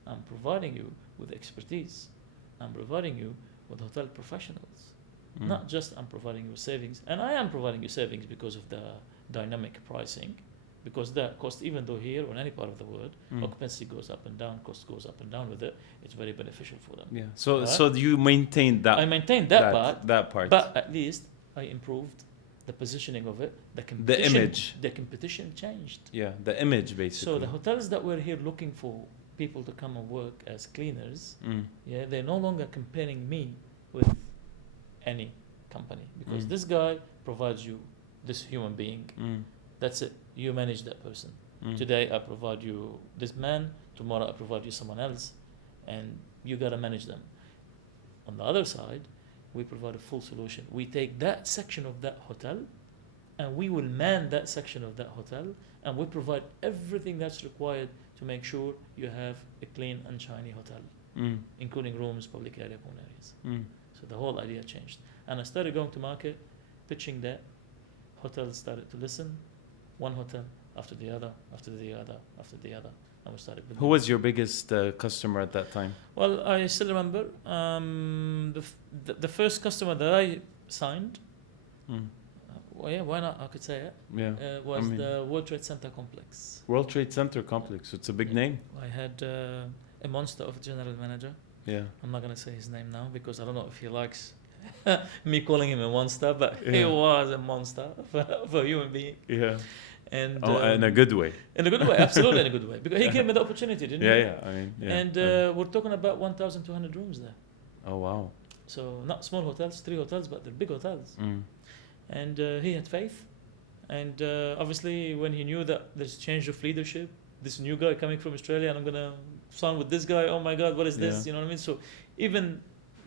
I'm providing you with expertise. I'm providing you with hotel professionals. Not just I'm providing you savings. And I am providing you savings because of the dynamic pricing. Because that cost, even though here or in any part of the world, occupancy goes up and down, cost goes up and down with it, it's very beneficial for them. Yeah. So you maintained that. I maintained that part. That part. But at least I improved the positioning of it. The image. The competition changed. Yeah. The image basically. So the hotels that were here looking for people to come and work as cleaners, they're no longer comparing me with any company, because this guy provides you this human being. That's it. You manage that person. Today I provide you this man. Tomorrow I provide you someone else, and you gotta manage them. On the other side, we provide a full solution. We take that section of that hotel, and we will man that section of that hotel, and we provide everything that's required to make sure you have a clean and shiny hotel, including rooms, public area, common areas. So the whole idea changed. And I started going to market, pitching that. Hotels started to listen, one hotel after the other, after the other, after the other. And we started building. Who was your biggest customer at that time? Well, I still remember the first customer that I signed. Well, yeah, why not? I could say it. Yeah. Was the World Trade Center complex. World Trade Center complex. It's a big name. I had a monster of a general manager. Yeah. I'm not gonna say his name now because I don't know if he likes me calling him a monster, but he was a monster of a human being. Yeah. And in a good way. in a good way, absolutely in a good way, because he gave me the opportunity, didn't Yeah, he? yeah. I mean, yeah. And we're talking about 1,200 rooms there. Oh wow. So not small hotels, 3 hotels, but they're big hotels. Mm. And he had faith. And obviously, when he knew that there's change of leadership, this new guy coming from Australia, and I'm gonna sign with this guy. Oh my God, what is this? Yeah. You know what I mean? So even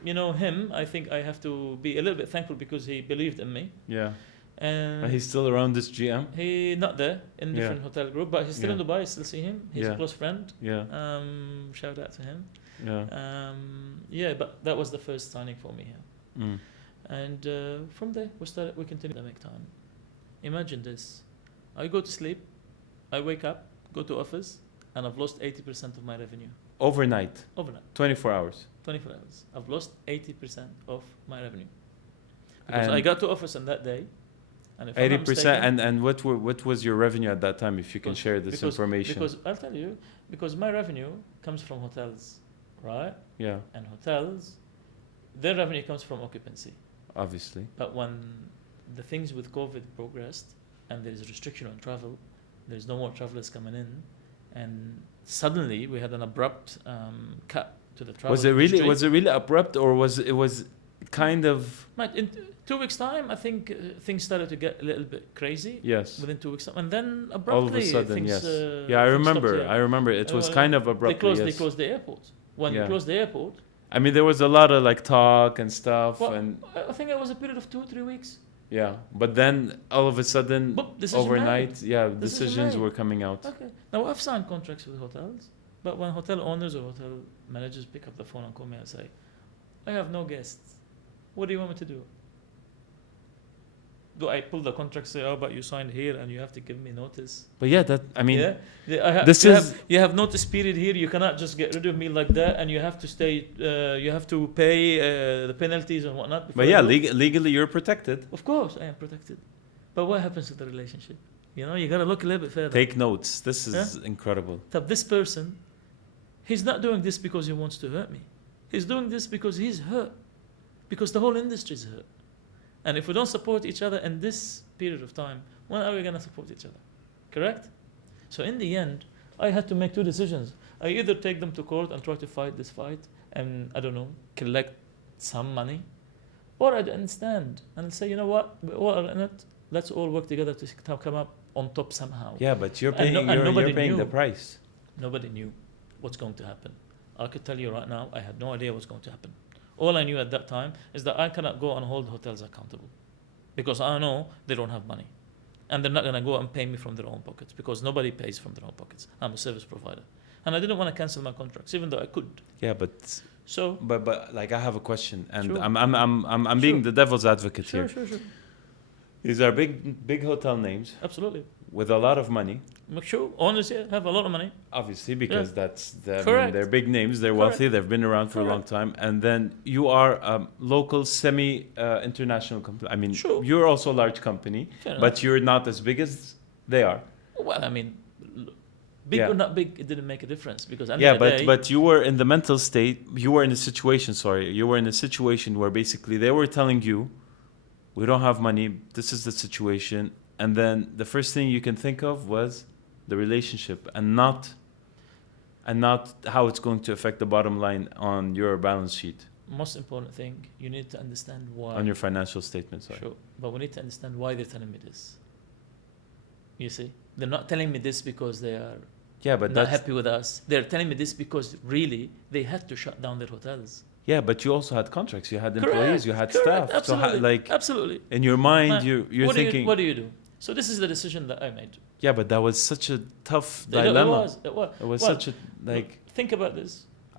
him, I think I have to be a little bit thankful because he believed in me. Yeah. And And he's still around this GM. he not there in Yeah. different hotel group, but he's still in Yeah. Dubai. I still see him. He's Yeah. a close friend. Yeah. Shout out to him. Yeah. Yeah, but that was the first signing for me here. Mm. And from there, we continued to make time. Imagine this. I go to sleep, I wake up, go to office, and I've lost 80% of my revenue. Overnight. Overnight, 24 hours. 24 hours. I've lost 80% of my revenue. Because I And got to office on that day, and if I'm not 80%. mistaken, And what was your revenue at that time, if you can Because- share this information? Because I'll tell you, because my revenue comes from hotels, right? Yeah, And hotels, their revenue comes from occupancy. obviously. But when the things with COVID progressed and there is a restriction on travel, there's no more travelers coming in, and suddenly we had an abrupt cut to the travel. Was it really industry. was it really abrupt, or was kind of Mate, in 2 weeks' time, I think things started to get a little bit crazy. yes? Within 2 weeks' time, and then All abruptly of a sudden, things, yes. yeah, Yeah, I things stopped remember. here. I remember. It was Uh, kind of abruptly. They Yes. closed the airport. When Yeah. they closed the airport, I mean, there was a lot of like talk and stuff, well, and I think it was a period of 2 or 3 weeks. yeah. But then all of a sudden, Boop, decision overnight, made. yeah, Decision decisions made. were coming out. Okay. Now I've signed contracts with hotels, but when hotel owners or hotel managers pick up the phone and call me and say, "I have no guests. What do you want me to do?" Do I pull the contract, say, "Oh, but you signed here and you have to give me notice"? But yeah, that I mean, Yeah. this you is- you have notice period here. You cannot just get rid of me like that, and you have to stay. You have to pay the penalties and whatnot. before but yeah, you go. legally you're protected. Of course, I am protected. But what happens to the relationship? You gotta look a little bit further. Take notes. This is incredible. That this person, he's not doing this because he wants to hurt me. He's doing this because he's hurt. Because the whole industry is hurt. And if we don't support each other in this period of time, when are we going to support each other? Correct? So in the end, I had to make 2 decisions. I either take them to court and try to fight this fight and, I don't know, collect some money, or I'd understand and say, you know what, we're all in it. Let's all work together to come up on top somehow. Yeah, but you're And paying. and nobody You're paying knew. the price. Nobody knew what's going to happen. I could tell you right now, I had no idea what's going to happen. All I knew at that time is that I cannot go and hold hotels accountable because I know they don't have money. And they're not going to go and pay me from their own pockets because nobody pays from their own pockets. I'm a service provider. And I didn't want to cancel my contracts, even though I could. Yeah, but So, like I have a question, and Sure. I'm being Sure. the devil's advocate sure, here. sure. These are big hotel names Absolutely. with a lot of money. Make sure owners here have a lot of money. Obviously, because I mean, Correct. they're big names, they're Correct. wealthy, they've been around for a long time, and then you are a local, semi-international company. I mean, Sure. you're also a large company, Fair but you're not as big as they are. enough. Well, I mean, big Yeah. or not big, it didn't make a difference because at the Yeah, end of the day, but you were in the mental state. You were in a situation. Sorry, you were in a situation where basically they were telling you, "We don't have money. This is the situation," and then the first thing you can think of was the relationship, and not how it's going to affect the bottom line on your balance sheet, most important thing, you need to understand why. on your financial statement. Sorry. Sure, but we need to understand why they're telling me this. You see, they're not telling me this because they are Yeah, but not that's happy with us. They're telling me this because really they had to shut down their hotels. yeah, but you also had contracts. You had employees. You had Correct, staff. Absolutely, So like absolutely. in your mind, Man, you're thinking. what do you do? So this is the decision that I made. Yeah, but that was such a tough It dilemma. was. It was Well, such a like. Think about this.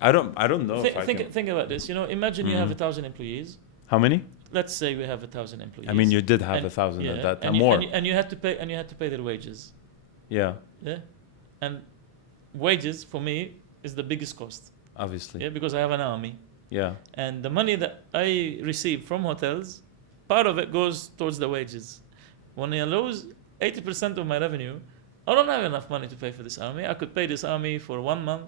I don't know if I can. Think about this. Imagine you have Mhm. 1,000 employees. How many? Let's say we have 1,000 employees. I mean, you did have And- 1,000 yeah, at that time, and you, more. and you had to pay their wages. Yeah, Yeah, and wages for me is the biggest cost. obviously. Yeah, because I have an army. Yeah, And the money that I receive from hotels, part of it goes towards the wages. When I lose 80% of my revenue, I don't have enough money to pay for this army. I could pay this army for 1 month,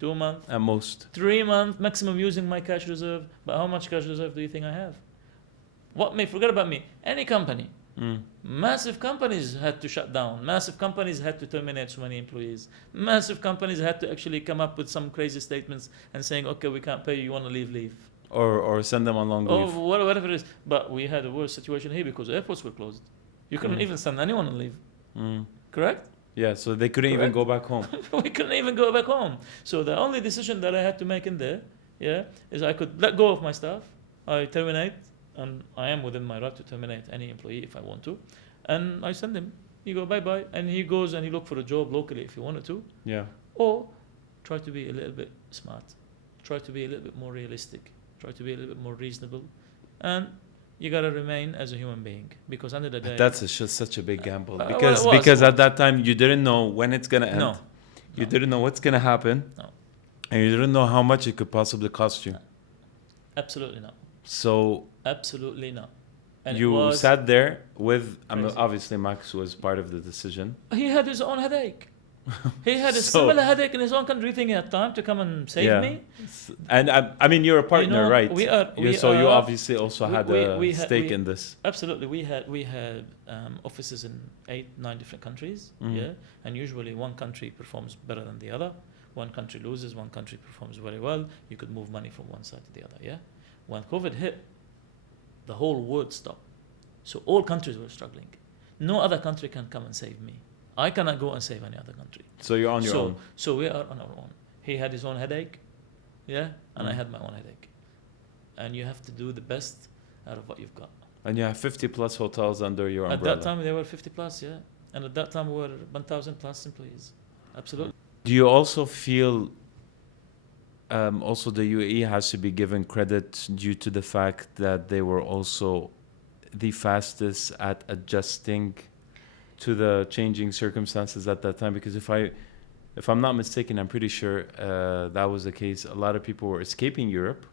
2 months, at most. 3 months maximum using my cash reserve. But how much cash reserve do you think I have? Forget about me. Any company Massive companies had to shut down. Massive companies had to terminate so many employees. Massive companies had to actually come up with some crazy statements and saying, okay, we can't pay you, you want to leave. Or send them on long leave. Or whatever it is. But we had a worse situation here because airports were closed. You couldn't even send anyone on leave. Correct? Yeah, so they couldn't even go back home. We couldn't even go back home. So the only decision that I had to make in there, is I could let go of my staff. I terminate, and I am within my right to terminate any employee if I want to. And I send him. You go bye-bye. And he goes and he look for a job locally if he wanted to. Yeah. Or try to be a little bit smart. Try to be a little bit more realistic. Try to be a little bit more reasonable. And you got to remain as a human being. Because under the day... That's just such a big gamble. Because Because at that time, you didn't know when it's going to end. No. You didn't know what's going to happen. No. And you didn't know how much it could possibly cost you. Absolutely not. So... Absolutely not. And you sat there with... Crazy. obviously, Max was part of the decision. He had his own headache. He had a So- similar headache in his own country. Do you think he had time to come and save me? And I mean, you're a partner, right? We are. You obviously also had a stake in this. Absolutely, we had offices in 8-9 different countries. And usually one country performs better than the other. One country loses, one country performs very well. You could move money from one side to the other. Yeah. When COVID hit, the whole world stopped. So all countries were struggling. No other country can come and save me. I cannot go and save any other country. So you're on your own. So we are on our own. He had his own headache, and I had my own headache. And you have to do the best out of what you've got. And you have 50 plus hotels under your umbrella. At that time, there were 50 plus, and at that time, we were 1,000 plus employees. Absolutely. Do you also feel also the UAE has to be given credit due to the fact that they were also the fastest at adjusting to the changing circumstances at that time? Because if I'm not mistaken, I'm pretty sure that was the case. A lot of people were escaping Europe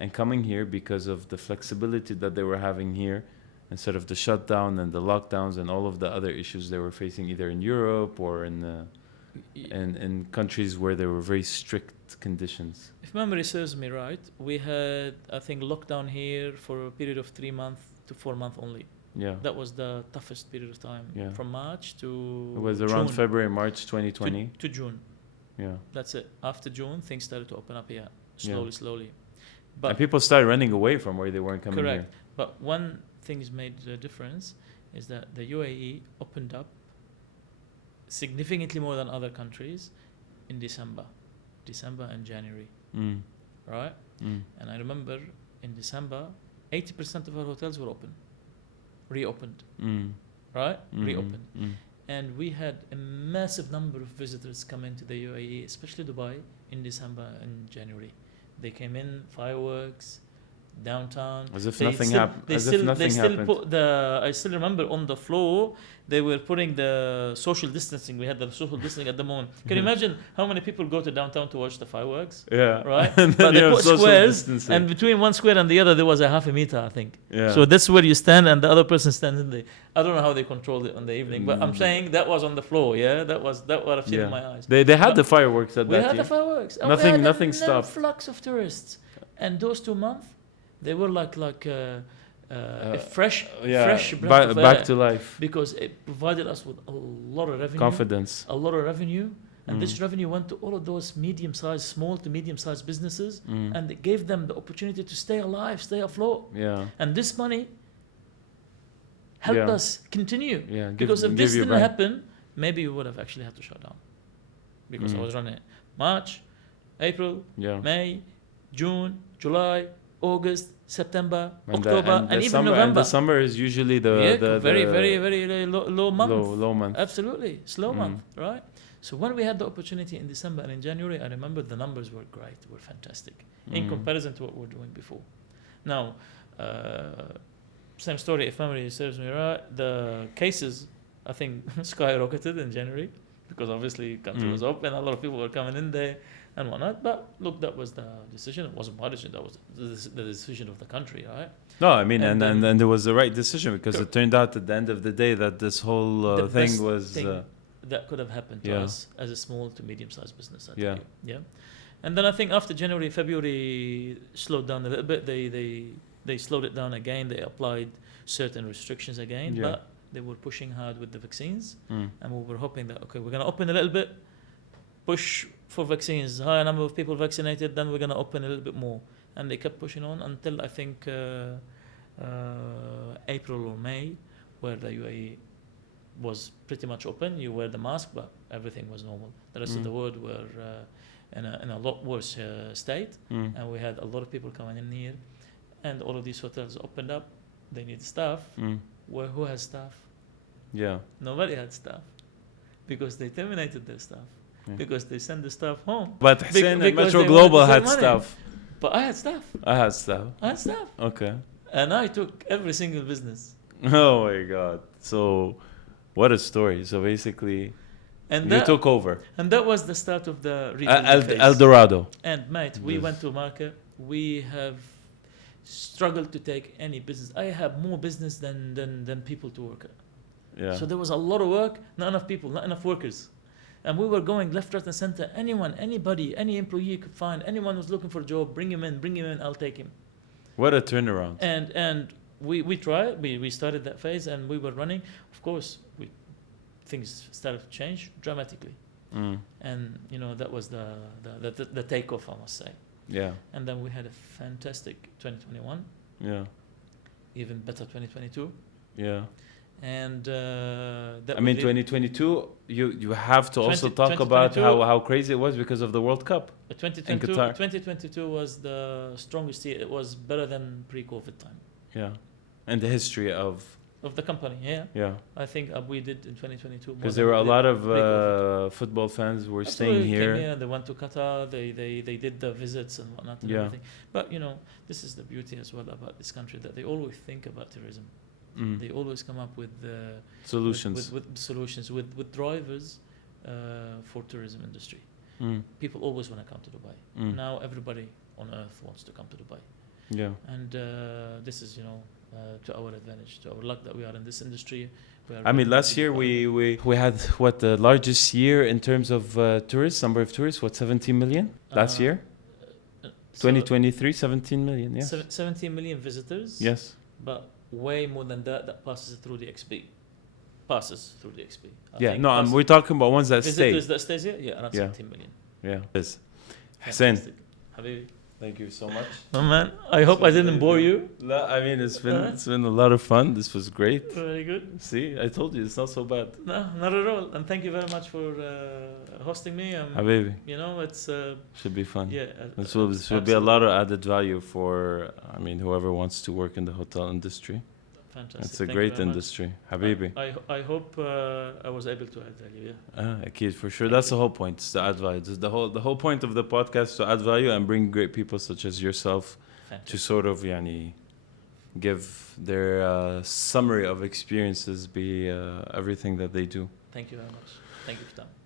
and coming here because of the flexibility that they were having here instead of the shutdown and the lockdowns and all of the other issues they were facing either in Europe or in countries where there were very strict conditions. If memory serves me right, we had, I think, lockdown here for a period of 3 months to 4 months only. Yeah. That was the toughest period of time. Yeah. From March to It was around June. February, March 2020. To June. Yeah. That's it. After June, things started to open up here, Yeah. slowly. And people started running away from where they weren't coming correct. here. But one thing's made the difference is that the UAE opened up significantly more than other countries in December and January, right? And I remember in December, 80% of our hotels were reopened, right? Reopened. And we had a massive number of visitors come into the UAE, especially Dubai, in December and January. They came in, fireworks, downtown. As if They nothing still- happened. They As still, if nothing they still happened. put I still remember on the floor, they were putting the social distancing. We had the social distancing at the moment. Can you imagine how many people go to downtown to watch the fireworks? Yeah. Right? And then But you they have put social squares, distancing. and between one square and the other, there was a half a meter, I think. Yeah. So that's where you stand, and the other person stands in the. I don't know how they controlled it on the evening, but I'm saying that was on the floor. Yeah, that what I've seen in my eyes. They had But the fireworks at We that had year. the fireworks. And Nothing- we had nothing an stopped. influx of tourists, and those 2 months, they were like a fresh breath of back air, to life. because it provided us with a lot of revenue. Confidence. A lot of revenue. And this revenue went to all of those small to medium-sized businesses, and it gave them the opportunity to stay alive, stay afloat. Yeah. And this money helped Yeah. us continue. Yeah. Because if give this you didn't back. happen, maybe we would have actually had to shut down. Because I was running March, April, Yeah. May, June, July, August, September, And the- October, and the and even summer, November. And the summer is usually the very low month. low month. Absolutely, slow month, right? So when we had the opportunity in December and in January, I remember the numbers were great, were fantastic in comparison to what we were doing before. Now, same story, if memory serves me right, the cases, I think, skyrocketed in January because obviously country was open, a lot of people were coming in there and whatnot. But look, that was the decision. It wasn't my decision, that was the decision of the country, right? No, I mean, And and then- it was the right decision because it turned out at the end of the day that this whole The thing best was. thing that could have happened to yeah. us as a small to medium-sized business. I tell Yeah. you. Yeah. And then I think after January, February slowed down a little bit. They they slowed it down again. They applied certain restrictions again, Yeah. but they were pushing hard with the vaccines, Mm. and we were hoping that okay, we're gonna open a little bit, push for vaccines, higher number of people vaccinated, then we're gonna open a little bit more, and they kept pushing on until I think April or May, where the UAE was pretty much open. You wear the mask, but everything was normal. The rest of the world were in a lot worse state, and we had a lot of people coming in here, and all of these hotels opened up. They need staff. Well, who has staff? Yeah. Nobody had staff because they terminated their staff, Yeah. because they sent the staff home. But Hussein at because Metro they Global wanted to had save money. stuff. But I had staff. I had stuff. I had staff, Okay. and I took every single business. Oh my God. So, what a story. So basically, And you that, took over. and that was the start of the rebuilding phase. El Dorado. And mate, we Yes. went to market. We have struggled to take any business. I have more business than people to work at. Yeah. So there was a lot of work, not enough people, not enough workers. And we were going left, right, and center. Anyone, anybody, any employee you could find, anyone who's looking for a job, bring him in, I'll take him. What a turnaround. And we tried, we started that phase, and we were running. Of course, things started to change dramatically. And, you know, that was the takeoff, I must say. Yeah. And then we had a fantastic 2021, Yeah. even better 2022. Yeah. And that I mean, we did- 2022, you have to also 20 talk about 2022 how crazy it was because of the World Cup. 2022, Qatar. 2022 was the strongest year. It was better than pre-COVID time Yeah. And the history of, of the company. Yeah, yeah. I think we did in 2022 more Because than there were we a did lot of pre-COVID. football fans were Absolutely, staying came here. They went to Qatar. They did the visits and whatnot and Yeah. everything. But you know, this is the beauty as well about this country, that they always think about tourism. They always come up with Solutions. with solutions, with drivers for tourism industry. Mm. People always want to come to Dubai. Now everybody on earth wants to come to Dubai. Yeah. And this is, you know, to our advantage, to our luck that we are in this industry. I mean, last year we had what, the largest year in terms of tourists, number of tourists, what, 17 million last year? 2023, 17 million, yeah. 17 million visitors. Yes. But way more than that passes through the XP. Passes through the XP. Yeah, no, we're talking about ones that stay. visitors that stays here? Yeah, around Yeah. 17 million. Yeah. Yes. Hussein, Fantastic. Habibi. thank you so much. Oh man, I hope I didn't bore you. No, I mean, it's been a lot of fun. This was great. Very good. See, I told you, it's not so bad. No, not at all. And thank you very much for hosting me. Habibi, You know, it's should be fun. yeah. This will be a lot of added value for, I mean, whoever wants to work in the hotel industry. Fantastic. It's a Thank you great very much. industry. Habibi. I hope I was able to add value. Yeah. Akid, for sure. Thank That's you. the whole point. It's to add value. It's the whole point of the podcast is to add value and bring great people such as yourself to Fantastic. sort of give their summary of experiences be everything that they do. Thank you very much. Thank you for time.